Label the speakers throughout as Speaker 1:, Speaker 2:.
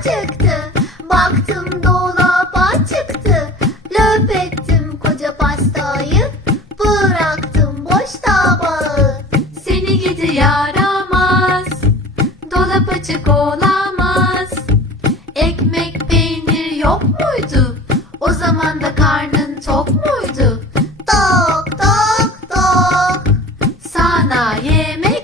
Speaker 1: acıktı. Baktım dolaba çıktı. Löp ettim koca pastayı. Bıraktım boş tabağı.
Speaker 2: Seni gidi yaramaz, dolap açık olamaz. Ekmek peynir yok muydu? O zaman da karnın tok muydu?
Speaker 1: Tok tok tok.
Speaker 2: Sana yemek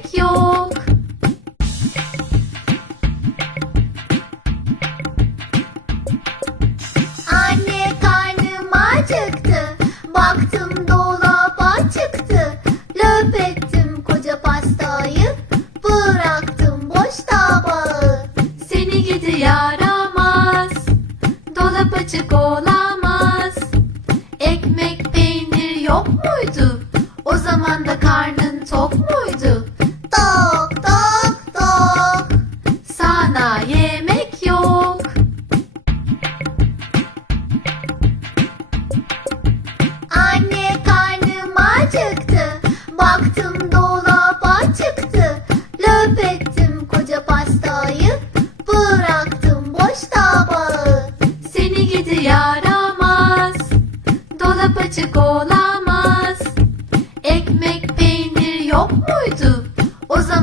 Speaker 2: Gidi yaramaz, dolap açık olamaz. Ekmek peynir yok muydu? O zaman da karnın tok muydu?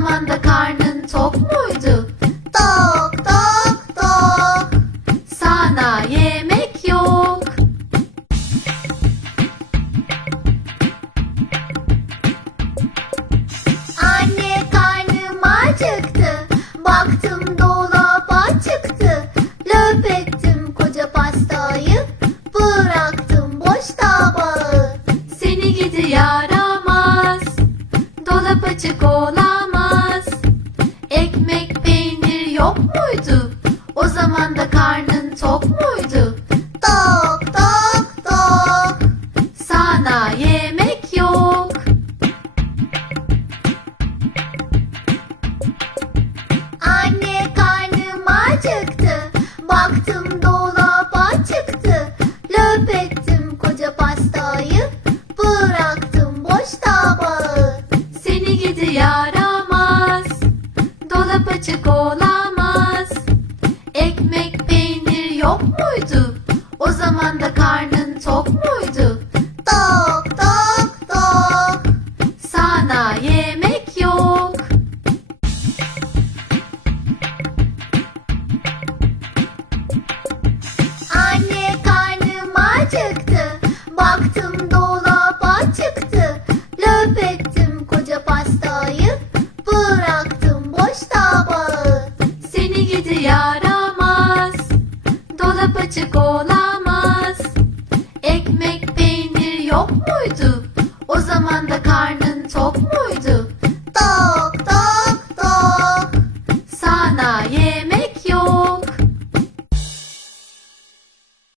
Speaker 2: O zaman da karnın tok muydu?
Speaker 1: Tok tok tok.
Speaker 2: Sana yemek yok.
Speaker 1: Anne karnım acıktı. Baktım dolaba çıktı. Löp ettim koca pastayı. Bıraktım boş tabağı.
Speaker 2: Seni gidi yaramaz, dolap açık olamaz. Ekmek peynir yok muydu? O zaman da karnın açık olamaz. Ekmek peynir yok muydu? O zaman da karnın tok muydu? Gidi yaramaz, dolap açık olamaz. Ekmek peynir yok muydu? O zaman da karnın tok muydu?